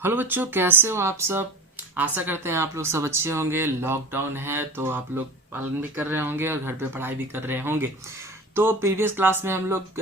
Hello बच्चों, कैसे हो आप सब। आशा करते हैं आप लोग सब अच्छे होंगे। लॉकडाउन है तो आप लोग पालन भी कर रहे होंगे और घर पे पढ़ाई भी कर रहे होंगे। तो प्रीवियस क्लास में हम लोग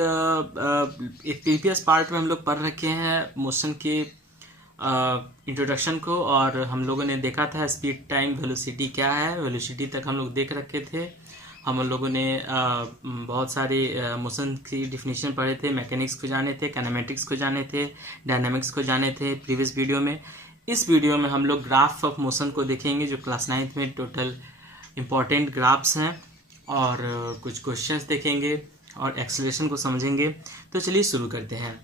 एक प्रीवियस पार्ट में हम लोग पढ़ रखे हैं मोशन के इंट्रोडक्शन को, और हम लोगों ने देखा था स्पीड टाइम वेलोसिटी क्या है। वेलोसिटी तक हम लोग देख रखे थे। हम लोगों ने बहुत सारे मोशन की डिफिनीशन पढ़े थे, मैकेनिक्स को जाने थे, काइनेमेटिक्स को जाने थे, डायनामिक्स को जाने थे प्रीवियस वीडियो में। इस वीडियो में हम लोग ग्राफ ऑफ मोशन को देखेंगे, जो क्लास 9th में टोटल इम्पॉर्टेंट ग्राफ्स हैं, और कुछ क्वेश्चंस देखेंगे और एक्सेलरेशन को समझेंगे। तो चलिए शुरू करते हैं।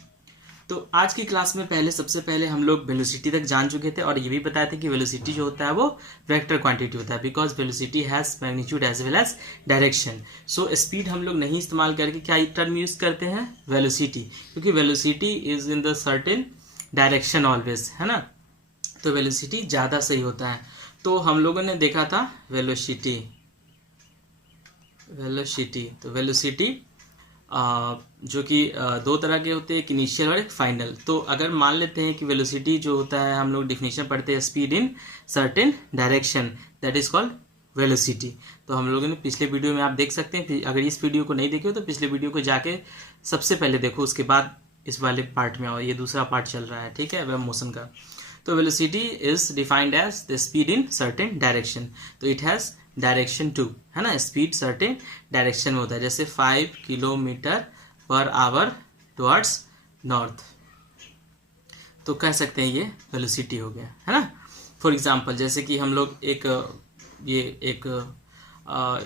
तो आज की क्लास में सबसे पहले हम लोग वेलोसिटी तक जान चुके थे, और ये भी बताया था कि वेलोसिटी जो होता है वो वेक्टर क्वांटिटी होता है, because velocity has magnitude as well as direction. So speed हम लोग नहीं इस्तेमाल करके क्या टर्म यूज करते हैं, वेलोसिटी, क्योंकि velocity is in the certain direction always, है ना। तो वेलोसिटी ज़्यादा सही होता है। तो हम लोगों ने देखा था वेलोसिटी तो वेलोसिटी जो कि दो तरह के होते हैं, एक इनिशियल और एक फाइनल। तो अगर मान लेते हैं कि वेलोसिटी जो होता है, हम लोग डिफिनेशन पढ़ते हैं speed in certain direction, that is called velocity. तो हम लोगों ने पिछले वीडियो में आप देख सकते हैं, अगर इस वीडियो को नहीं देखे हो तो पिछले वीडियो को जाके सबसे पहले देखो, उसके बाद इस वाले पार्ट में आओ। ये दूसरा पार्ट चल रहा है, ठीक है, वेव मोशन का। तो velocity is defined as the speed in certain direction. तो इट हैज़ डायरेक्शन टू, है ना। स्पीड सर्टेन डायरेक्शन में होता है, जैसे 5 kilometre per hour towards north, तो कह सकते हैं ये वेलोसिटी हो गया, है ना। फॉर एग्जांपल, जैसे कि हम लोग एक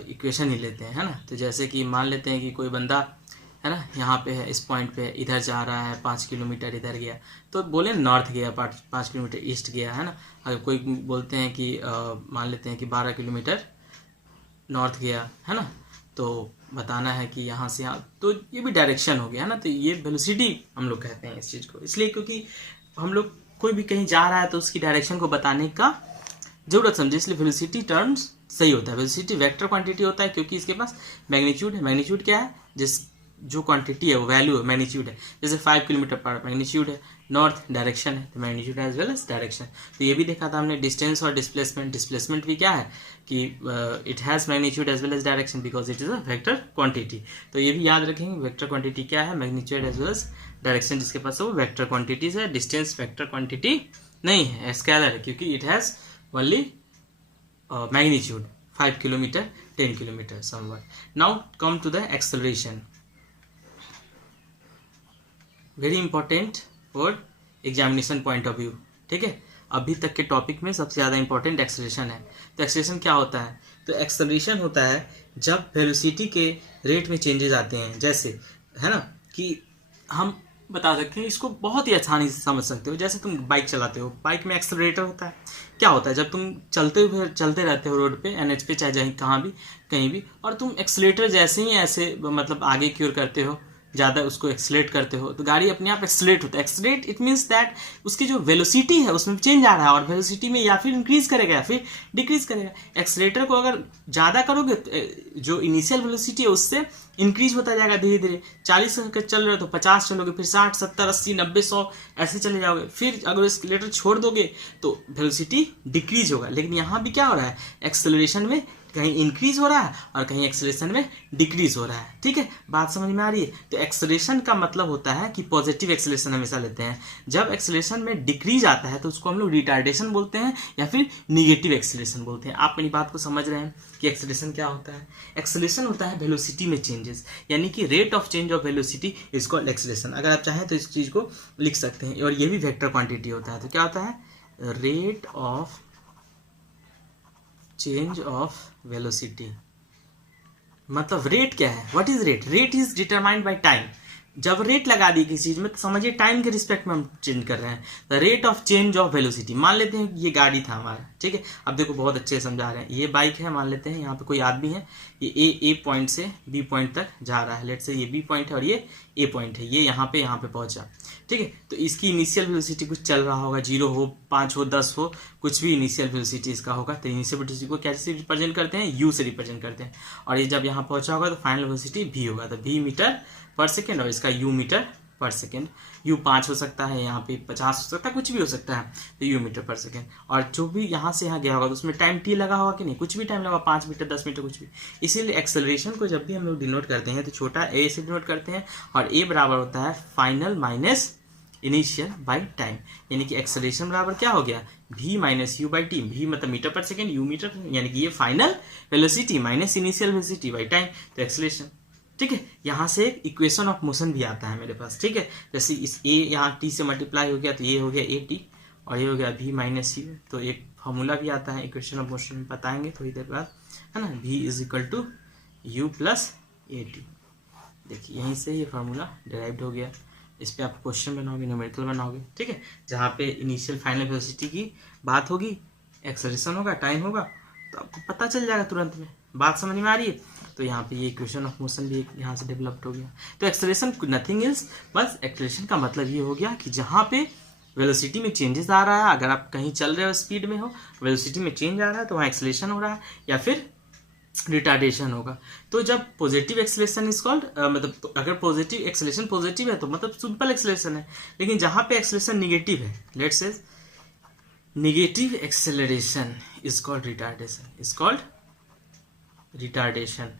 इक्वेशन ही लेते हैं, है ना। तो जैसे कि मान लेते हैं कि कोई बंदा, है ना, यहाँ पे है, इस पॉइंट पे इधर जा रहा है, 5 किलोमीटर इधर गया, तो बोले नॉर्थ गया, 5 किलोमीटर ईस्ट गया, है ना। अगर कोई बोलते हैं कि मान लेते हैं कि 12 किलोमीटर नॉर्थ गया, है ना, तो बताना है कि यहाँ से यहाँ, तो ये भी डायरेक्शन हो गया, है ना। तो ये वेलोसिटी हम लोग कहते हैं इस चीज़ को, इसलिए क्योंकि हम लोग कोई भी कहीं जा रहा है तो उसकी डायरेक्शन को बताने का जरूरत समझे, इसलिए वेलोसिटी टर्म्स सही होता है। वेलोसिटी वेक्टर क्वांटिटी होता है क्योंकि इसके पास मैग्नीट्यूड है। मैग्नीट्यूड क्या है, जो क्वांटिटी है वो वैल्यू है, मैग्नीट्यूड है। जैसे 5 किलोमीटर पर मैग्नीट्यूड है, नॉर्थ डायरेक्शन है, तो magnitude as well as direction. तो ये भी देखा था हमने, डिस्टेंस और डिस्प्लेसमेंट। डिस्प्लेसमेंट भी क्या है कि it has magnitude as well as direction because it is a vector quantity. तो ये भी याद रखेंगे, वेक्टर क्वांटिटी क्या है, magnitude as well as direction. जिसके पास वो वेक्टर क्वांटिटीज है। डिस्टेंस वेक्टर क्वांटिटी नहीं है, स्केलर है, क्योंकि it has only magnitude 5 kilometre 10 kilometre somewhat. Now come to the acceleration, very important for examination point of view, ठीक है। अभी तक के टॉपिक में सबसे ज़्यादा इंपॉर्टेंट एक्सेलरेशन है। तो एक्सेलरेशन क्या होता है, तो एक्सेलरेशन होता है जब वेलोसिटी के रेट में चेंजेस आते हैं, जैसे, है ना, कि हम बता सकते हैं, इसको बहुत ही आसानी से समझ सकते हो। जैसे तुम बाइक चलाते हो, बाइक में एक्सेलरेटर होता है। क्या होता है, जब तुम चलते रहते हो रोड पे, एनएच पे, चाहे कहीं भी, और तुम एक्सेलरेटर जैसे ही ऐसे मतलब आगे की ओर करते हो, ज़्यादा उसको एक्सलेट करते हो, तो गाड़ी अपने आप एक्सलेट होता है। एक्सलेट इट मीन्स दैट उसकी जो वेलोसिटी है उसमें चेंज आ रहा है, और वेलोसिटी में या फिर इंक्रीज करेगा या फिर डिक्रीज करेगा। एक्सलेटर को अगर ज़्यादा करोगे तो जो इनिशियल वेलोसिटी है उससे इंक्रीज होता जाएगा धीरे धीरे। 40 चल रहे हो तो 50 चलोगे, फिर 60, 70, 80, 90, 100 ऐसे चले जाओगे। फिर अगर एक्सलेटर छोड़ दोगे तो वेलोसिटी डिक्रीज होगा। लेकिन यहाँ भी क्या हो रहा है, एक्सेलरेशन में कहीं इंक्रीज हो रहा है और कहीं एक्सेलरेशन में डिक्रीज हो रहा है, ठीक है। बात समझ में आ रही है। तो एक्सेलरेशन का मतलब होता है कि पॉजिटिव एक्सेलरेशन हमेशा लेते हैं। जब एक्सेलरेशन में डिक्रीज आता है तो उसको हम लोग रिटार्डेशन बोलते हैं या फिर निगेटिव एक्सेलरेशन बोलते हैं। आप मेरी बात को समझ रहे हैं कि एक्सेलरेशन क्या होता है। एक्सेलरेशन होता है वेलोसिटी में चेंजेस, यानी कि rate of change of velocity is called acceleration. अगर आप चाहें तो इस चीज़ को लिख सकते हैं, और ये भी वेक्टर क्वांटिटी होता है। तो क्या होता है, rate of change of velocity, मतलब रेट क्या है, what is rate, rate is determined by time. जब रेट लगा दी किसी चीज में तो समझिए टाइम के रिस्पेक्ट में हम चेंज कर रहे हैं। The rate of change of velocity, मान लेते हैं ये गाड़ी था हमारा, ठीक है। अब देखो बहुत अच्छे से समझा रहे हैं, ये बाइक है, मान लेते हैं यहाँ पे कोई आदमी है, ये ए पॉइंट से बी पॉइंट तक जा रहा है। लेट से ये बी पॉइंट है और ये ए पॉइंट है, ये यहाँ पे पहुंचा, ठीक है। तो इसकी इनिशियल वेलोसिटी कुछ चल रहा होगा, 0 हो, 5 हो, 10 हो, कुछ भी इनिशियल वेलोसिटी इसका होगा। तो इनिशियल वेलोसिटी को कैसे रिप्रेजेंट करते हैं, यू से रिप्रेजेंट करते हैं। और ये जब यहाँ पहुंचा होगा तो फाइनल वेलोसिटी v होगा, तो v मीटर पर सेकेंड, और इसका u मीटर पर सेकेंड। यू 5 हो सकता है, यहाँ पे 50 हो सकता है, कुछ भी हो सकता है, तो यू मीटर पर सेकेंड। और जो भी यहाँ से यहाँ गया होगा तो उसमें टाइम टी लगा होगा कि नहीं, कुछ भी टाइम लगा, 5 मीटर 10 मीटर कुछ भी। इसीलिए एक्सेलरेशन को जब भी हम लोग डिनोट करते हैं तो छोटा ए से डिनोट करते हैं, और ए बराबर होता है final minus initial by time. यानी कि एक्सेलरेशन बराबर क्या हो गया, v minus you by T. v मतलब मीटर पर सेकेंड, u मीटर, यानी कि ये final velocity minus initial velocity by time, तो एक्सेलरेशन। ठीक है, यहाँ से एक इक्वेशन ऑफ मोशन भी आता है मेरे पास। ठीक है, जैसे इस a यहाँ t से मल्टीप्लाई हो गया तो ये हो गया a t, और ये हो गया v माइनस यू। तो एक फॉर्मूला भी आता है इक्वेशन ऑफ मोशन, बताएंगे थोड़ी देर बाद, है ना। v is equal to u plus a t. देखिए यहीं से ये फार्मूला डिराइव्ड हो गया। इस पे आप क्वेश्चन बनाओगे, न्यूमेरिकल बनाओगे। ठीक है, जहाँ पे इनिशियल फाइनल वेलोसिटी की बात होगी, एक्सेलरेशन होगा, टाइम होगा, तो आपको पता चल जाएगा तुरंत में। बात समझ में आ रही है? तो यहाँ पे ये इक्वेशन ऑफ मोशन भी यहाँ से डेवलप्ड हो गया। तो एक्सेलरेशन नथिंग एल्स, बस एक्सेलरेशन का मतलब ये हो गया कि जहाँ पे वेलोसिटी में चेंजेस आ रहा है, अगर आप कहीं चल रहे हो स्पीड में हो, वेलोसिटी में चेंज आ रहा है तो वहाँ एक्सेलरेशन हो रहा है, या फिर रिटार्डेशन होगा। तो जब पॉजिटिव एक्सेलरेशन इज कॉल्ड, मतलब अगर पॉजिटिव एक्सेलरेशन पॉजिटिव है तो मतलब सिंपल एक्सेलरेशन है। लेकिन जहां पे एक्सेलरेशन निगेटिव है, let's say negative acceleration is called retardation, is called retardation.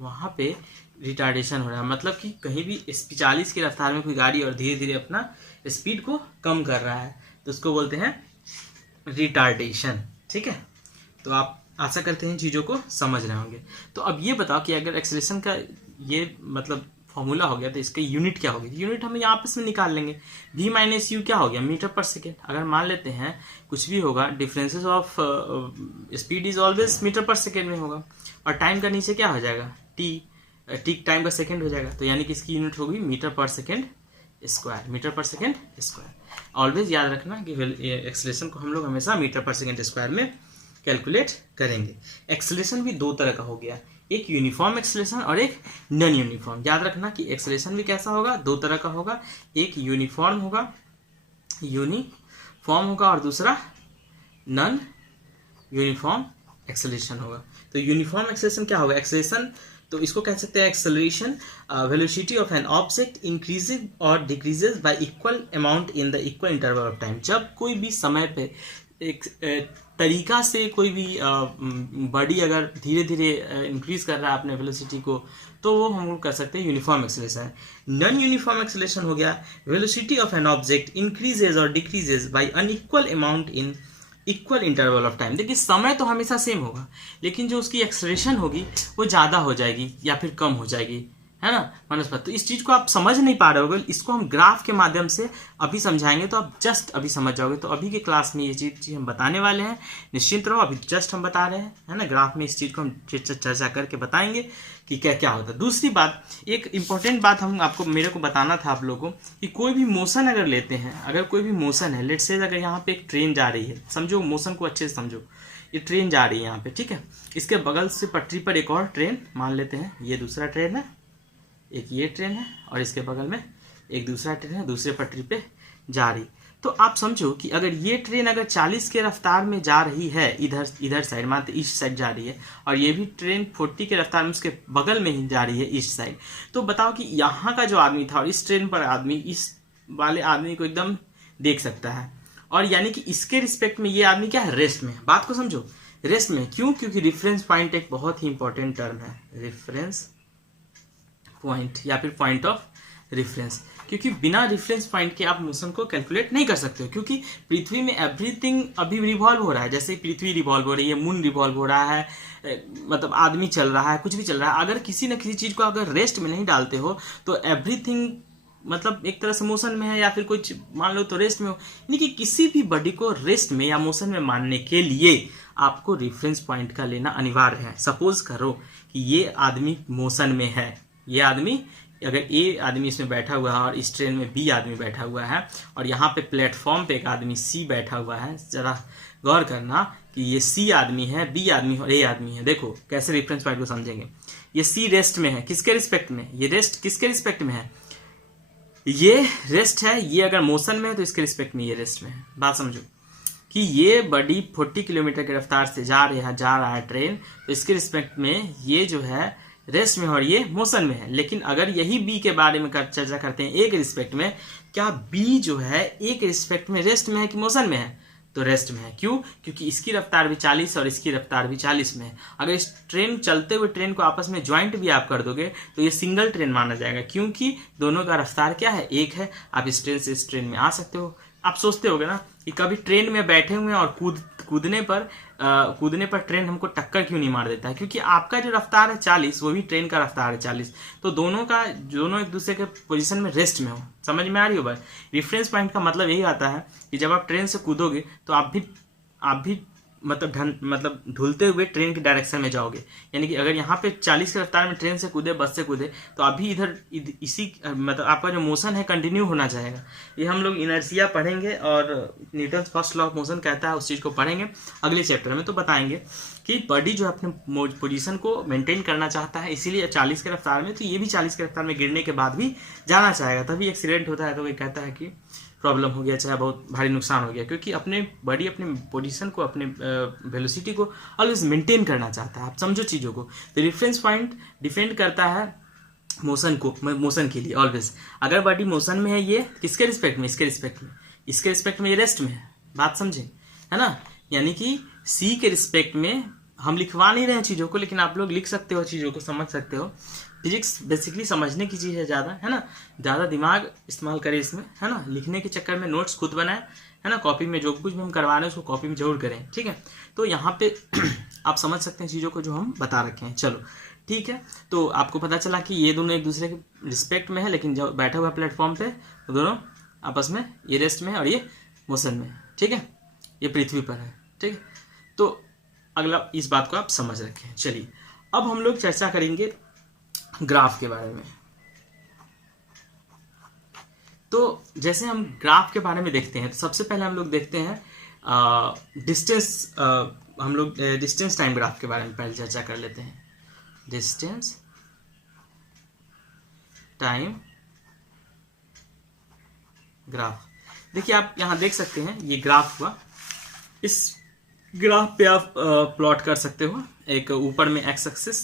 वहां पे रिटार्डेशन हो रहा है, मतलब कि कहीं भी 40 की रफ्तार में कोई गाड़ी और धीरे धीरे अपना स्पीड को कम कर रहा है, तो उसको बोलते हैं रिटार्डेशन। ठीक है, तो आप आशा करते हैं चीज़ों को समझ रहे होंगे। तो अब ये बताओ कि अगर एक्सेलरेशन का ये मतलब फॉर्मूला हो गया तो इसका यूनिट क्या होगी। यूनिट हम यहाँ आपस में निकाल लेंगे। v माइनस यू क्या हो गया, मीटर पर सेकेंड। अगर मान लेते हैं कुछ भी होगा, differences of speed is always metre पर सेकेंड में होगा, और टाइम का नीचे क्या हो जाएगा, टी टाइम का सेकेंड हो जाएगा। तो यानी कि इसकी यूनिट होगी मीटर पर सेकेंड स्क्वायर, मीटर पर सेकेंड स्क्वायर। ऑलवेज याद रखना कि एक्सेलरेशन को हम लोग हमेशा मीटर पर सेकेंड स्क्वायर में कैलकुलेट करेंगे। एक्सेलरेशन भी दो तरह का हो गया, एक यूनिफॉर्म एक्सेलरेशन और एक नॉन यूनिफॉर्म। याद रखना कि एक्सेलरेशन भी कैसा होगा, दो तरह का होगा, एक यूनिफॉर्म होगा और दूसरा नॉन यूनिफॉर्म एक्सेलरेशन होगा। तो यूनिफॉर्म एक्सेलरेशन क्या होगा, एक्सेलरेशन तो इसको कह सकते हैं acceleration velocity of an object increases और decreases by equal amount in the equal interval of time. जब कोई भी समय पे एक तरीका से कोई भी बॉडी अगर धीरे धीरे इंक्रीज कर रहा है अपने वेलोसिटी को, तो वो हम लोग कर सकते हैं uniform acceleration. Non uniform acceleration हो गया velocity of an object increases और decreases by unequal amount in equal interval of time. देखिए समय तो हमेशा सेम होगा, लेकिन जो उसकी एक्सेलरेशन होगी वो ज़्यादा हो जाएगी या फिर कम हो जाएगी, है ना मनस्पत। तो इस चीज़ को आप समझ नहीं पा रहे होगे, इसको हम ग्राफ के माध्यम से अभी समझाएंगे तो आप जस्ट अभी समझ जाओगे। तो अभी के क्लास में ये चीज़ हम बताने वाले हैं, निश्चिंत रहो, अभी जस्ट हम बता रहे हैं, है ना। ग्राफ में इस चीज़ को हम चर्चा करके बताएंगे कि क्या क्या होता है। दूसरी बात, एक इंपॉर्टेंट बात मेरे को बताना था आप लोगों को कि कोई भी मोशन अगर लेते हैं, अगर कोई भी मोशन है, लेट्स से अगर यहाँ पे एक ट्रेन जा रही है, समझो मोशन को अच्छे से समझो, ये ट्रेन जा रही है यहाँ पे, ठीक है। इसके बगल से पटरी पर एक और ट्रेन मान लेते हैं, ये दूसरा ट्रेन है, एक ये ट्रेन है, और इसके बगल में एक दूसरा ट्रेन है, दूसरे पटरी पे जा रही। तो आप समझो कि अगर ये ट्रेन अगर 40 के रफ्तार में जा रही है, इधर साइड मानते ईस्ट साइड जा रही है, और ये भी ट्रेन 40 के रफ्तार में उसके बगल में ही जा रही है ईस्ट साइड, तो बताओ कि यहाँ का जो आदमी था और इस ट्रेन पर आदमी इस वाले आदमी को एकदम देख सकता है, और यानी कि इसके रिस्पेक्ट में ये आदमी क्या है, रेस्ट में। बात को समझो, रेस्ट में क्यों, क्योंकि रेफरेंस पॉइंट एक बहुत ही इंपॉर्टेंट टर्म है, रेफरेंस पॉइंट या फिर पॉइंट ऑफ रेफरेंस। क्योंकि बिना रेफरेंस पॉइंट के आप मोशन को कैलकुलेट नहीं कर सकते हो, क्योंकि पृथ्वी में एवरीथिंग अभी रिवॉल्व हो रहा है। जैसे पृथ्वी रिवॉल्व हो रही है, मून रिवॉल्व हो रहा है, मतलब आदमी चल रहा है, कुछ भी चल रहा है। अगर किसी न किसी चीज़ को अगर रेस्ट में नहीं डालते हो तो एवरीथिंग मतलब एक तरह से मोशन में है, या फिर कुछ मान लो तो रेस्ट में हो। यानी कि किसी भी बॉडी को रेस्ट में या मोशन में मानने के लिए आपको रेफरेंस पॉइंट का लेना अनिवार्य है। सपोज करो कि ये आदमी मोशन में है, ये आदमी अगर ए आदमी इसमें बैठा हुआ है और इस ट्रेन में बी आदमी बैठा हुआ है, और यहाँ पे प्लेटफॉर्म पे एक आदमी सी बैठा हुआ है। जरा गौर करना कि ये सी आदमी है, बी आदमी और ए आदमी है। देखो कैसे रेफरेंस पॉइंट को समझेंगे। ये सी रेस्ट में है, किसके रिस्पेक्ट में, ये रेस्ट किसके रिस्पेक्ट में है, ये रेस्ट है। ये अगर मोशन में है तो इसके रिस्पेक्ट में ये रेस्ट में है। बात समझो कि ये बॉडी 40 किलोमीटर की रफ्तार से जा रहा है ट्रेन, तो इसके रिस्पेक्ट में ये जो है रेस्ट में और ये मोशन में है। लेकिन अगर यही बी के बारे में चर्चा करते हैं एक रिस्पेक्ट में, क्या बी जो है एक रिस्पेक्ट में रेस्ट में है कि मोशन में है? तो रेस्ट में है। क्यों? क्योंकि इसकी रफ्तार भी 40 और इसकी रफ्तार भी 40 में है। अगर इस ट्रेन चलते हुए ट्रेन को आपस में ज्वाइंट भी आप कर दोगे तो ये सिंगल ट्रेन माना जाएगा, क्योंकि दोनों का रफ्तार क्या है? एक है। आप इस ट्रेन से इस ट्रेन में आ सकते हो। आप सोचते होगे ना कि कभी ट्रेन में बैठे हुए हैं और कूदने पर ट्रेन हमको टक्कर क्यों नहीं मार देता है? क्योंकि आपका जो रफ्तार है 40, वो भी ट्रेन का रफ्तार है 40, तो दोनों एक दूसरे के पोजीशन में रेस्ट में हो। समझ में आ रही हो बात? रेफरेंस पॉइंट का मतलब यही आता है कि जब आप ट्रेन से कूदोगे तो आप भी मतलब ढुलते हुए ट्रेन की डायरेक्शन में जाओगे। यानी कि अगर यहाँ पे 40 की रफ्तार में ट्रेन से कूदे, बस से कूदे, तो अभी इसी मतलब आपका जो मोशन है कंटिन्यू होना चाहेगा। ये हम लोग इनर्शिया पढ़ेंगे और Newton first law of motion कहता है, उस चीज़ को पढ़ेंगे अगले चैप्टर में। तो बताएंगे कि बॉडी जो अपने पोजीशन को मेंटेन करना चाहता है, इसीलिए 40 की रफ्तार में, तो ये भी 40 की रफ्तार में गिरने के बाद भी जाना चाहेगा। तभी एक्सीडेंट होता है तो वही कहता है कि प्रॉब्लम हो गया, चाहे बहुत भारी नुकसान हो गया, क्योंकि अपने बॉडी अपने पोजीशन को, अपने वेलोसिटी को ऑलवेज मेंटेन करना चाहता है। आप समझो चीज़ों को। तो रेफरेंस पॉइंट डिफेंड करता है मोशन के लिए ऑलवेज। अगर बॉडी मोशन में है, ये किसके रिस्पेक्ट में? इसके रिस्पेक्ट में ये रेस्ट में है। बात समझे, है ना? यानी कि सी के रिस्पेक्ट में हम लिखवा नहीं रहे हैं चीज़ों को, लेकिन आप लोग लिख सकते हो, चीज़ों को समझ सकते हो। फिजिक्स बेसिकली समझने की चीज़ है ज़्यादा, है ना? ज़्यादा दिमाग इस्तेमाल करें इसमें, है ना? लिखने के चक्कर में नोट्स खुद बनाए, है ना? कॉपी में जो कुछ भी हम करवा रहे हैं उसको कॉपी में जरूर करें, ठीक है? तो यहाँ पे आप समझ सकते हैं चीज़ों को जो हम बता रखे हैं। चलो ठीक है, तो आपको पता चला कि ये दोनों एक दूसरे के रिस्पेक्ट में है, लेकिन जब बैठा हुआ प्लेटफॉर्म पे तो दोनों आपस में, ये रेस्ट में है और ये मोशन में है, ठीक है? ये पृथ्वी पर है, ठीक है? तो अगला इस बात को आप समझ रखें। चलिए अब हम लोग चर्चा करेंगे ग्राफ के बारे में। तो जैसे हम ग्राफ के बारे में देखते हैं, तो सबसे पहले हम लोग देखते हैं डिस्टेंस टाइम ग्राफ के बारे में पहले चर्चा कर लेते हैं। डिस्टेंस टाइम ग्राफ, देखिए आप यहां देख सकते हैं, ये ग्राफ हुआ। इस ग्राफ पे आप प्लॉट कर सकते हो, एक ऊपर में X axis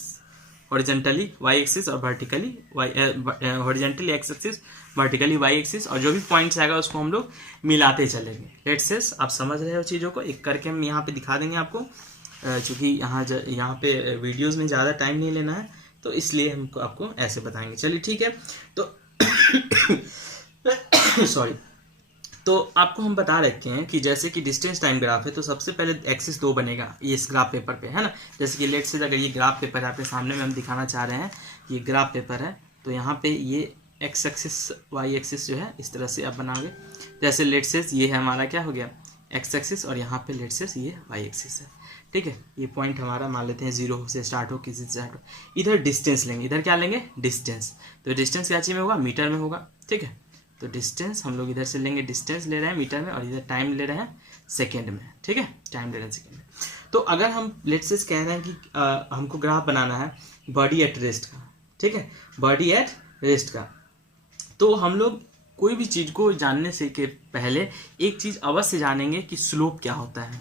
horizontally, Y axis और vertically, horizontally X axis, vertically Y axis, और जो भी पॉइंट्स आएगा उसको हम लोग मिलाते चलेंगे। लेट्स से आप समझ रहे हो चीज़ों को, एक करके हम यहाँ पे दिखा देंगे आपको, चूँकि यहाँ पे वीडियोस में ज़्यादा टाइम नहीं लेना है, तो इसलिए हमको आपको ऐसे बताएंगे। चलिए ठीक है, तो सॉरी, तो आपको हम बता रखे हैं कि जैसे कि डिस्टेंस टाइम ग्राफ है, तो सबसे पहले एक्सिस 2 बनेगा ये इस ग्राफ पेपर पे, है ना? जैसे कि लेट से अगर ये ग्राफ पेपर आपके सामने में हम दिखाना चाह रहे हैं, ये ग्राफ पेपर है, तो यहाँ पे ये एक्स एक्सिस वाई एक्सिस जो है इस तरह से आप बनाओगे। जैसे लेट से ये है हमारा क्या हो गया, एक्स एक्सिस, और यहाँ पे लेट से ये वाई एक्सिस है, ठीक है? ये पॉइंट हमारा मान लेते हैं 0 से स्टार्ट हो, किसी से स्टार्ट हो। इधर डिस्टेंस लेंगे, इधर क्या लेंगे? डिस्टेंस। तो डिस्टेंस क्या चीज़ में होगा? मीटर में होगा, ठीक है? तो डिस्टेंस हम लोग इधर से लेंगे, डिस्टेंस ले रहे हैं मीटर में, और इधर टाइम ले रहे हैं सेकेंड में, ठीक है? टाइम ले रहे हैं सेकेंड में। तो अगर हम लेट्स से कह रहे हैं कि हमको ग्राफ बनाना है बॉडी एट रेस्ट का, ठीक है? बॉडी एट रेस्ट का, तो हम लोग कोई भी चीज़ को जानने से के पहले एक चीज़ अवश्य जानेंगे कि स्लोप क्या होता है।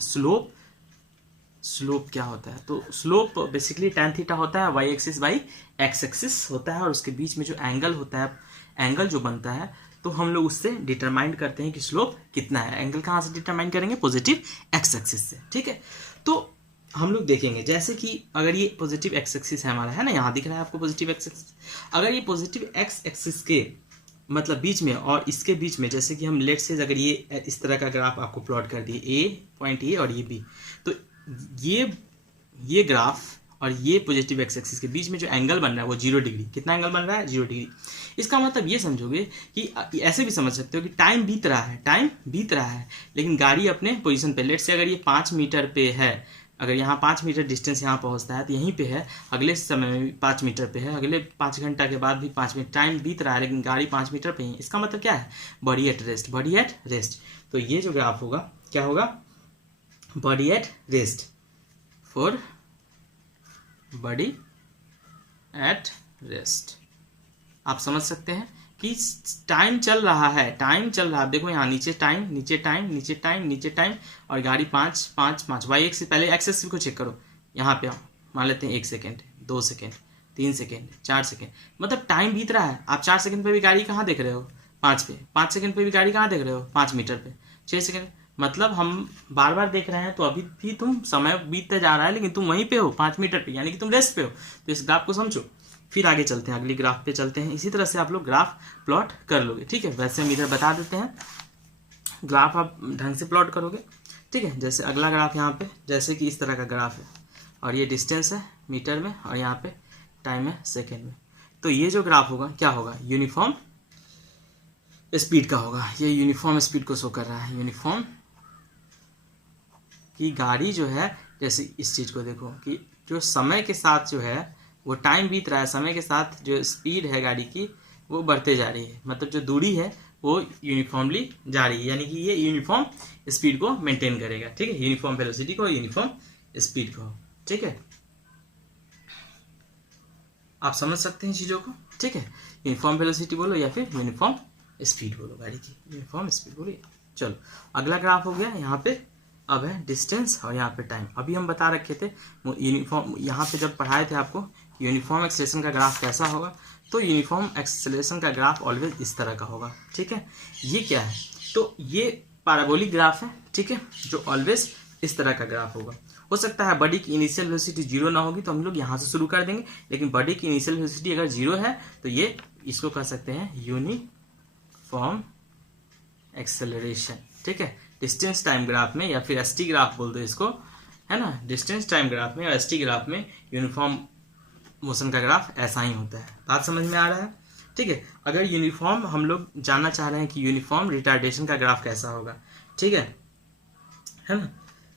स्लोप क्या होता है? तो स्लोप बेसिकली tan थीटा होता है, y axis by x axis होता है, और उसके बीच में जो एंगल होता है, एंगल जो बनता है, तो हम लोग उससे डिटरमाइन करते हैं कि स्लोप कितना है। एंगल कहाँ से डिटरमाइन करेंगे? पॉजिटिव एक्स एक्सिस से, ठीक है? तो हम लोग देखेंगे जैसे कि अगर ये पॉजिटिव एक्स एक्सिस है हमारा, है ना? यहाँ दिख रहा है आपको पॉजिटिव एक्स एक्सिस। अगर ये पॉजिटिव एक्स एक्सिस के मतलब बीच में और इसके बीच में, जैसे कि हम लेट से अगर ये इस तरह का ग्राफ आपको प्लॉट कर दिए, ए पॉइंट ए और ये बी, तो ये ग्राफ और ये पॉजिटिव एक्स एक्सिस के बीच में जो एंगल बन रहा है वो 0 डिग्री। कितना एंगल बन रहा है? 0 डिग्री। इसका मतलब ये समझोगे कि ऐसे भी समझ सकते हो कि टाइम बीत रहा है, लेकिन गाड़ी अपने पोजीशन पे, लेट से अगर ये 5 मीटर पे है, अगर यहाँ 5 मीटर डिस्टेंस यहाँ पहुँचता है तो यहीं पे है, अगले समय में भी 5 मीटर पे है, अगले 5 घंटा के बाद भी 5 मिनट, टाइम बीत रहा है लेकिन गाड़ी 5 मीटर पे ही है। इसका मतलब क्या है? Body at rest. तो ये जो ग्राफ होगा क्या होगा? Body at rest, for body at rest. आप समझ सकते हैं कि टाइम चल रहा है, देखो यहाँ नीचे टाइम, और गाड़ी 5 वाई एक्सिस, पहले एक्स एक्सिस को चेक करो, यहाँ पे मान लेते हैं 1 सेकेंड, 2 सेकेंड, 3 सेकेंड, 4 सेकेंड, मतलब टाइम बीत रहा है। आप 4 सेकेंड पे भी गाड़ी कहाँ देख रहे हो, 5 पे, 5 सेकेंड पे भी गाड़ी कहाँ देख रहे हो, 5 मीटर पे, 6 सेकेंड, मतलब हम बार बार देख रहे हैं, तो अभी भी तुम समय बीतते जा रहा है लेकिन तुम वहीं पे हो 5 मीटर पे, यानी कि तुम रेस्ट पे हो। तो इस ग्राफ को समझो। फिर आगे चलते हैं, अगली ग्राफ पे चलते हैं। इसी तरह से आप लोग ग्राफ प्लॉट कर लोगे, ठीक है। वैसे हम इधर बता देते हैं, ग्राफ आप ढंग से प्लॉट करोगे, ठीक है। जैसे अगला ग्राफ यहाँ पे, जैसे कि इस तरह का ग्राफ है, और ये डिस्टेंस है मीटर में, और यहाँ पे टाइम है सेकेंड में। तो ये जो ग्राफ होगा क्या होगा, यूनिफॉर्म स्पीड का होगा। ये यूनिफॉर्म स्पीड को शो कर रहा है। यूनिफॉर्म की गाड़ी जो है, जैसे इस चीज़ को देखो कि जो समय के साथ जो है वो टाइम बीत रहा है, समय के साथ जो स्पीड है गाड़ी की वो बढ़ते जा रही है, मतलब जो दूरी है वो यूनिफॉर्मली जा रही है, यानी कि ये यूनिफॉर्म स्पीड को मेंटेन करेगा, ठीक है। यूनिफॉर्म वेलोसिटी को, यूनिफॉर्म स्पीड को, ठीक है। आप समझ सकते हैं चीज़ों को, ठीक है। यूनिफॉर्म वेलोसिटी बोलो या फिर यूनिफॉर्म स्पीड बोलो गाड़ी की, यूनिफॉर्म स्पीड बोलो। चलो अगला ग्राफ हो गया यहाँ पे, अब है डिस्टेंस और यहाँ पे टाइम। अभी हम बता रखे थे यूनिफॉर्म, यहाँ पे जब पढ़ाए थे आपको यूनिफॉर्म एक्सेलरेशन का ग्राफ कैसा होगा, तो यूनिफॉर्म एक्सेलरेशन का ग्राफ ऑलवेज इस तरह का होगा, ठीक है। ये क्या है, तो ये पैराबोलिक ग्राफ है, ठीक है, जो ऑलवेज इस तरह का ग्राफ होगा। हो सकता है बॉडी की इनिशियल वेलोसिटी 0 ना होगी, तो हम लोग यहाँ से शुरू कर देंगे, लेकिन बॉडी की इनिशियल वेलोसिटी अगर 0 है तो ये इसको कह सकते हैं यूनिफॉर्म एक्सेलरेशन, ठीक है। डिस्टेंस टाइम ग्राफ में या फिर एसटी ग्राफ बोल दो इसको, है ना। डिस्टेंस टाइम ग्राफ में और एसटी ग्राफ में यूनिफॉर्म मोशन का ग्राफ ऐसा ही होता है। बात समझ में आ रहा है, ठीक है। अगर यूनिफॉर्म, हम लोग जानना चाह रहे हैं कि यूनिफॉर्म रिटार्डेशन का ग्राफ कैसा होगा, ठीक है ना,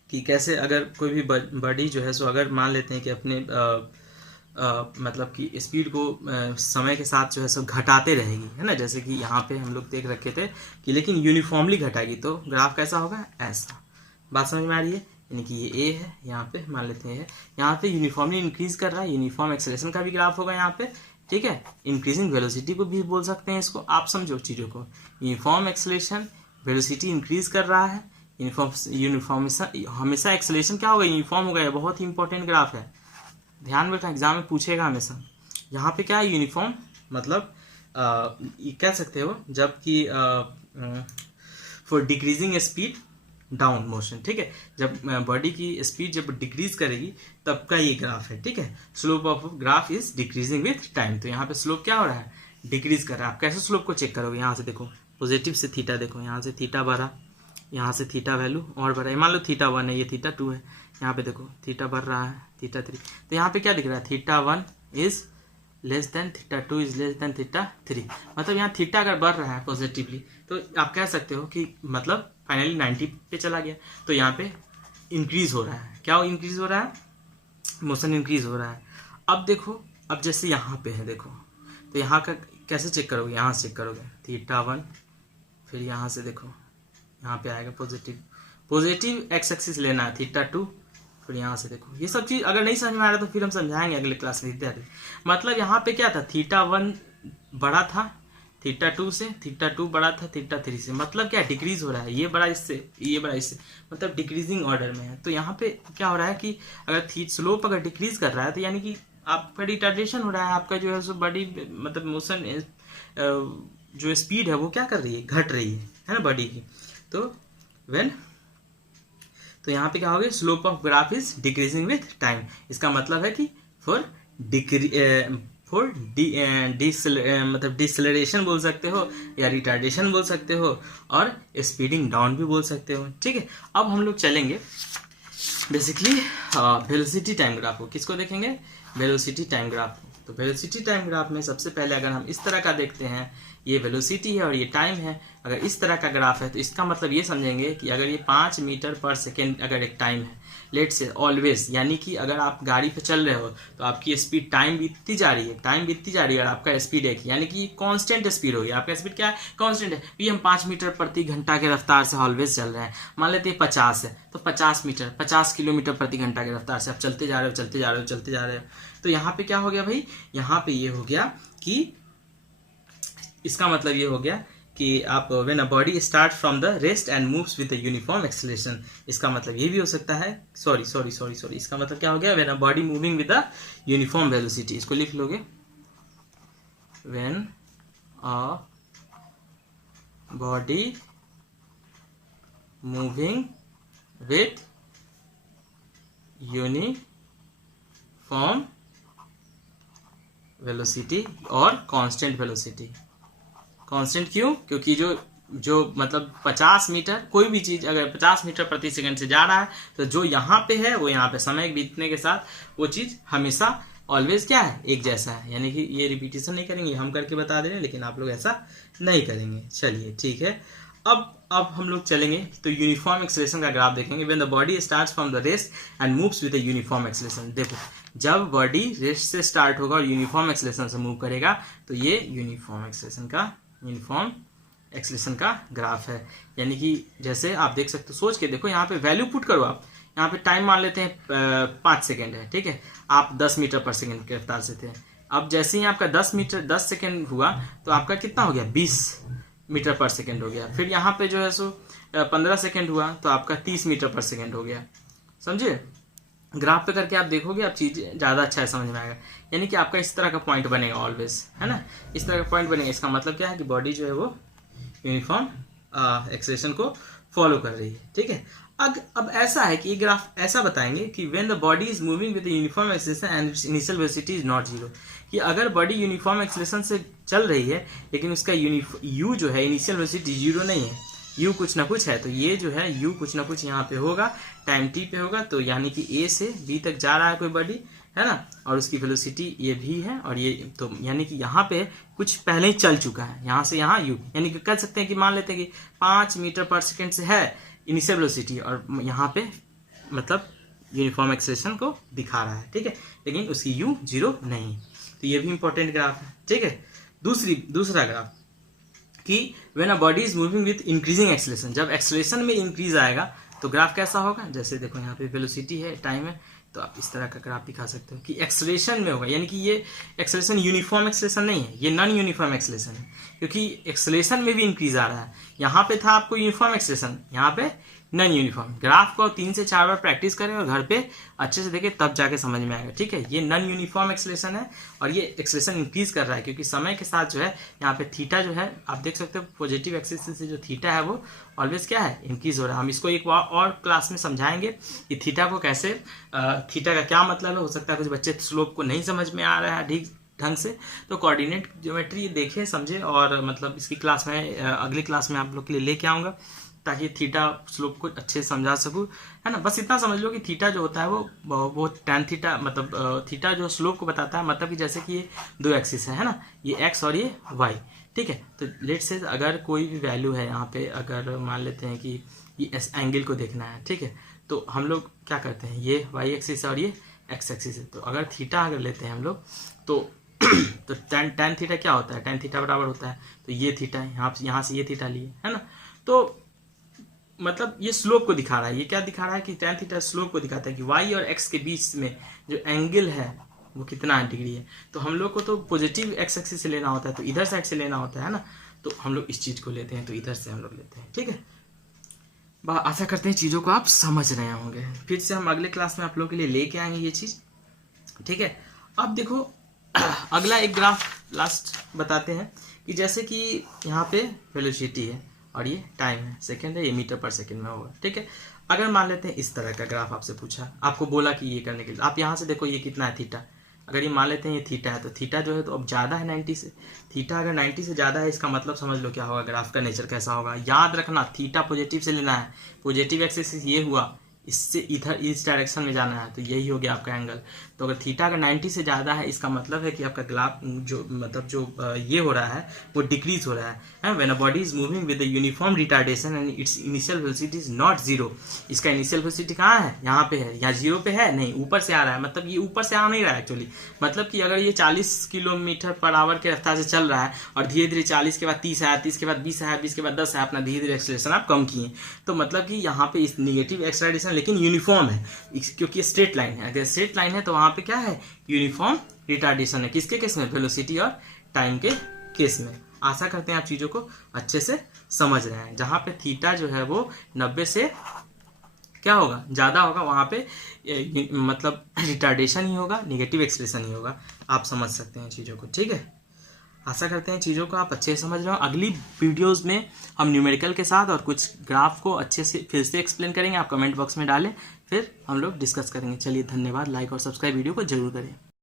कि कैसे अगर कोई भी बॉडी जो है सो अगर मान लेते हैं कि अपने मतलब कि स्पीड को समय के साथ जो है सो घटाते रहेगी, है ना, जैसे कि यहाँ पे हम लोग देख रखे थे कि लेकिन यूनिफॉर्मली घटाएगी, तो ग्राफ कैसा होगा, ऐसा। बात समझ में आ रही है, यानी कि ये ए है, यहाँ पे मान लेते हैं यहाँ पे यूनिफॉर्मली इंक्रीज कर रहा है, यूनिफॉर्म एक्सेलरेशन का भी ग्राफ होगा यहाँ पे, ठीक है। इंक्रीजिंग वेलोसिटी को भी बोल सकते हैं इसको, आप समझो चीज़ों को। यूनिफॉर्म एक्सेलरेशन, वेलोसिटी इंक्रीज कर रहा है, यूनिफॉर्म हमेशा एक्सेलरेशन क्या होगा, यूनिफॉर्म होगा। ये बहुत ही इंपॉर्टेंट ग्राफ है, ध्यान में रखना, एग्जाम में पूछेगा हमेशा। यहाँ पे क्या है, यूनिफॉर्म मतलब कह सकते हो जबकि for decreasing speed down motion, ठीक है। जब बॉडी की स्पीड जब डिक्रीज करेगी तब का ये ग्राफ है, ठीक है। Slope of graph is decreasing with time, तो यहाँ पे स्लोप क्या हो रहा है, डिक्रीज कर रहा है। आप कैसे स्लोप को चेक करोगे, यहाँ से देखो, पॉजिटिव से थीटा देखो, यहाँ से थीटा बढ़ा, यहाँ से थीटा वैल्यू और बढ़ा, मान लो थीटा 1 है, ये थीटा 2 है, यहाँ पे देखो थीटा बढ़ रहा है, थीटा 3, तो यहाँ पे क्या दिख रहा है, theta 1 is less than theta 2 is less than theta 3, मतलब यहाँ थीटा अगर बढ़ रहा है पॉजिटिवली, तो आप कह सकते हो कि मतलब फाइनली 90 पे चला गया, तो यहाँ पे इंक्रीज हो रहा है। क्या इंक्रीज हो रहा है, मोशन इंक्रीज हो रहा है। अब देखो, अब जैसे यहाँ पे है देखो, तो यहाँ का कैसे चेक करोगे, यहाँ से चेक करोगे, थीटा 1, फिर यहाँ से देखो यहाँ पे आएगा पॉजिटिव एक्स एक्सिस लेना है, थीटा 2, फिर यहाँ से देखो। ये सब चीज़ अगर नहीं समझ में आ रहा तो फिर हम समझाएंगे अगले क्लास में इत्यादि। मतलब यहाँ पे क्या था, थीटा 1 बड़ा था थीटा 2 से, थीटा 2 बड़ा था थीटा 3 से, मतलब क्या डिक्रीज हो रहा है, ये बड़ा इससे, ये बड़ा इससे, मतलब डिक्रीजिंग ऑर्डर में है। तो यहाँ पे क्या हो रहा है कि अगर स्लोप अगर डिक्रीज कर रहा है तो यानी कि आपका रिटार्डेशन हो रहा है, आपका जो है सो बॉडी मतलब मोशन जो स्पीड है वो क्या कर रही है, घट रही है ना बॉडी की। तो व्हेन, तो यहाँ पे क्या हो गया, slope of graph is decreasing with time. इसका मतलब है कि फॉर मतलब डिसलेरेशन बोल सकते हो या रिटार्डेशन बोल सकते हो और स्पीडिंग डाउन भी बोल सकते हो, ठीक है। अब हम लोग चलेंगे बेसिकली वेलोसिटी टाइम ग्राफ को। किसको देखेंगे, वेलोसिटी टाइम ग्राफ। तो वेलोसिटी टाइम ग्राफ में सबसे पहले अगर हम इस तरह का देखते हैं, ये वेलोसिटी है और ये टाइम है, अगर इस तरह का ग्राफ है तो इसका मतलब ये समझेंगे कि अगर ये 5 मीटर पर सेकेंड अगर एक टाइम है, लेट से ऑलवेज, यानी कि अगर आप गाड़ी पे चल रहे हो तो आपकी स्पीड टाइम बीतती जा रही है और आपका स्पीड एक, यानी कि कांस्टेंट स्पीड होगी। आपका स्पीड क्या है, कांस्टेंट है। ये हम 5 मीटर प्रति घंटा के रफ्तार से ऑलवेज चल रहे हैं, मान लेते हैं 50 है तो 50 किलोमीटर प्रति घंटा के रफ्तार से आप चलते जा रहे हो। तो यहाँ पे क्या हो गया भाई, यहाँ पे ये हो गया कि इसका मतलब ये हो गया कि आप when a body start from the rest and moves with the uniform acceleration, इसका मतलब ये भी हो सकता है, सॉरी, इसका मतलब क्या हो गया, when a body moving with the uniform velocity, इसको लिख लोगे, when a body moving with uniform velocity और कांस्टेंट वेलोसिटी। कांस्टेंट क्यों? क्योंकि जो मतलब 50 मीटर, कोई भी चीज अगर 50 मीटर प्रति सेकंड से जा रहा है तो जो यहाँ पे है वो यहाँ पे समय बीतने के साथ वो चीज हमेशा ऑलवेज क्या है, एक जैसा है। यानी कि ये रिपीटेशन नहीं करेंगे, हम करके बता दे रहे हैं, लेकिन आप लोग ऐसा नहीं करेंगे। चलिए ठीक है, अब हम लोग चलेंगे तो यूनिफॉर्म एक्सेलरेशन का ग्राफ देखेंगे। When the body starts from the rest and moves with the uniform acceleration. देखो जब बॉडी रेस्ट से स्टार्ट होगा और यूनिफॉर्म एक्सेलरेशन से मूव करेगा तो ये यूनिफॉर्म एक्सेलरेशन का ग्राफ है। यानी कि जैसे आप देख सकते हो, सोच के देखो, यहाँ पे वैल्यू पुट करो आप। यहाँ पे टाइम मान लेते हैं 5 सेकेंड है, ठीक है, आप 10 मीटर पर सेकेंड की रफ्तार से थे। अब जैसे ही आपका 10 सेकेंड हुआ तो आपका कितना हो गया, 20 मीटर पर सेकेंड हो गया। फिर यहाँ पे जो है सो 15 सेकेंड हुआ तो आपका 30 मीटर पर सेकेंड हो गया। समझे? ग्राफ पे करके आप देखोगे, आप चीज ज्यादा अच्छा है, समझ में आएगा। यानी कि आपका इस तरह का पॉइंट बनेगा ऑलवेज, है ना, इस तरह का पॉइंट बनेगा। इसका मतलब क्या है कि बॉडी जो है वो यूनिफॉर्म एक्सेलरेशन को फॉलो कर रही है, ठीक है। अब ऐसा है कि ये ग्राफ ऐसा बताएंगे कि when the body is moving with uniform acceleration and it's initial velocity is not zero, कि अगर बॉडी यूनिफॉर्म एक्सेलरेशन से चल रही है लेकिन उसका यू जो है इनिशियल वेलोसिटी जीरो नहीं है, यू कुछ ना कुछ है, तो ये जो है यू कुछ ना कुछ यहाँ पे होगा, टाइम टी पे होगा। तो यानी कि ए से बी तक जा रहा है कोई बॉडी, है ना, और उसकी वेलोसिटी ये भी है, और ये तो यानी कि यहाँ पे कुछ पहले ही चल चुका है, यहाँ से यहाँ यू, यानी कि कह सकते हैं कि मान लेते हैं कि 5 मीटर पर सेकेंड से है इनिशियल वेलोसिटी, और यहाँ पे मतलब यूनिफॉर्म एक्सेलरेशन को दिखा रहा है, ठीक है, लेकिन उसकी यू जीरो नहीं। तो ये भी इंपॉर्टेंट ग्राफ है, ठीक है। दूसरा ग्राफ कि when a body is moving with increasing acceleration, जब एक्सेलरेशन में इंक्रीज आएगा तो ग्राफ कैसा होगा। जैसे देखो यहाँ पे वेलोसिटी है, टाइम है, तो आप इस तरह का ग्राफ दिखा सकते हो कि एक्सेलरेशन में होगा। यानी कि ये एक्सेलरेशन यूनिफॉर्म एक्सेलरेशन नहीं है, ये नॉन यूनिफॉर्म एक्सेलरेशन है, क्योंकि एक्सेलरेशन में भी इंक्रीज आ रहा है। यहाँ पे था आपको यूनिफॉर्म एक्सेलरेशन, यहाँ पे नॉन यूनिफॉर्म। ग्राफ को 3 से 4 बार प्रैक्टिस करें और घर पे अच्छे से देखें, तब जाके समझ में आएगा, ठीक है। ये नॉन यूनिफॉर्म एक्सेलरेशन है और ये एक्सेलरेशन इंक्रीज कर रहा है, क्योंकि समय के साथ जो है यहाँ पे थीटा जो है, आप देख सकते हो पॉजिटिव एक्सिस से जो थीटा है वो ऑलवेज क्या है, इंक्रीज हो रहा है। हम इसको एक और क्लास में समझाएंगे कि थीटा को कैसे, थीटा का क्या मतलब है। हो सकता है कुछ बच्चे स्लोप को नहीं समझ में आ रहा है ठीक ढंग से, तो कोऑर्डिनेट ज्योमेट्री देखें, समझे, और मतलब इसकी क्लास में अगली क्लास में आप लोग के लिए लेके आऊँगा, ताकि थीटा स्लोप को अच्छे से समझा सकूँ, है ना। बस इतना समझ लो कि थीटा जो होता है वो टैन थीटा, मतलब थीटा जो स्लोप को बताता है, मतलब कि जैसे कि ये 2 एक्सिस है ना, ये एक्स और ये वाई, ठीक है। तो लेट से अगर कोई भी वैल्यू है यहाँ पे, अगर मान लेते हैं कि ये इस एंगल को देखना है, ठीक है, तो हम लोग क्या करते हैं, ये वाई एक्सिस है और ये एक्स एक्सिस है। तो अगर थीटा अगर लेते हैं हम लोग तो टैन थीटा क्या होता है, टैन थीटा बराबर होता है, तो ये थीटा है, यहाँ से ये थीटा लिए, है ना। तो मतलब ये स्लोप को दिखा रहा है। ये क्या दिखा रहा है कि टैन थीटा स्लोप को दिखाता है कि वाई और एक्स के बीच में जो एंगल है वो कितना डिग्री है। तो हम लोग को तो पॉजिटिव एक्स एक्सिस से लेना होता है, तो इधर साइड से लेना होता है ना, तो हम लोग इस चीज को लेते हैं, तो इधर से हम लोग लेते हैं, ठीक है। आशा करते हैं चीजों को आप समझ रहे होंगे। फिर से हम अगले क्लास में आप लोगों के लिए लेके आएंगे ये चीज, ठीक है। अब देखो अगला एक ग्राफ लास्ट बताते हैं कि जैसे कि यहाँ पे वेलोसिटी है और ये टाइम है, सेकंड है, ये मीटर पर सेकंड में होगा, ठीक है। अगर मान लेते हैं इस तरह का ग्राफ आपसे पूछा, आपको बोला कि ये करने के लिए आप यहाँ से देखो ये कितना है थीटा, अगर ये मान लेते हैं ये थीटा है, तो थीटा जो है तो अब ज़्यादा है 90 से। थीटा अगर 90 से ज़्यादा है, इसका मतलब समझ लो क्या होगा, ग्राफ का नेचर कैसा होगा। याद रखना थीटा पॉजिटिव से लेना है, पॉजिटिव एक्सिस ये हुआ, इससे इधर इस डायरेक्शन में जाना है, तो यही हो गया आपका एंगल। तो अगर थीटा अगर 90 से ज़्यादा है, इसका मतलब है कि आपका ग्राफ जो मतलब जो ये हो रहा है वो डिक्रीज हो रहा है। When a body is moving with uniform retardation and it's initial velocity is not zero, इसका इनिशियल वेलोसिटी कहाँ है, यहाँ पे है, यहाँ जीरो पे है नहीं, ऊपर से आ रहा है। मतलब ये ऊपर से आ नहीं रहा है एक्चुअली, मतलब कि अगर ये 40 किलोमीटर पर आवर के रफ्तार से चल रहा है और धीरे धीरे 40 के बाद 30 आया, 30 के बाद 20 आया, 20 के बाद 10 आया, अपना धीरे धीरे एक्सेलरेशन आप कम किए, तो मतलब कि यहाँ पे इस निगेटिव एक्सेलरेशन लेकिन यूनिफॉर्म है, क्योंकि स्ट्रेट लाइन है। अगर स्ट्रेट लाइन है तो वहां पे क्या है, यूनिफॉर्म रिटार्डेशन है। किसके केस में, वेलोसिटी और टाइम के केस में। आशा करते हैं आप चीज़ों को अच्छे से समझ रहे हैं। जहाँ पे थीटा जो है वो 90 से क्या होगा, ज़्यादा होगा, वहाँ पे मतलब रिटार्डेशन ही होगा, नेगेटिव एक्सप्रेशन ही होगा। आप समझ सकते हैं चीज़ों को, ठीक है। आशा करते हैं चीज़ों को आप अच्छे से समझ रहे हो। अगली वीडियोस में हम न्यूमेरिकल के साथ और कुछ ग्राफ को अच्छे से फिर से एक्सप्लेन करेंगे। आप कमेंट बॉक्स में डालें, फिर हम लोग डिस्कस करेंगे। चलिए धन्यवाद। लाइक और सब्सक्राइब वीडियो को जरूर करें।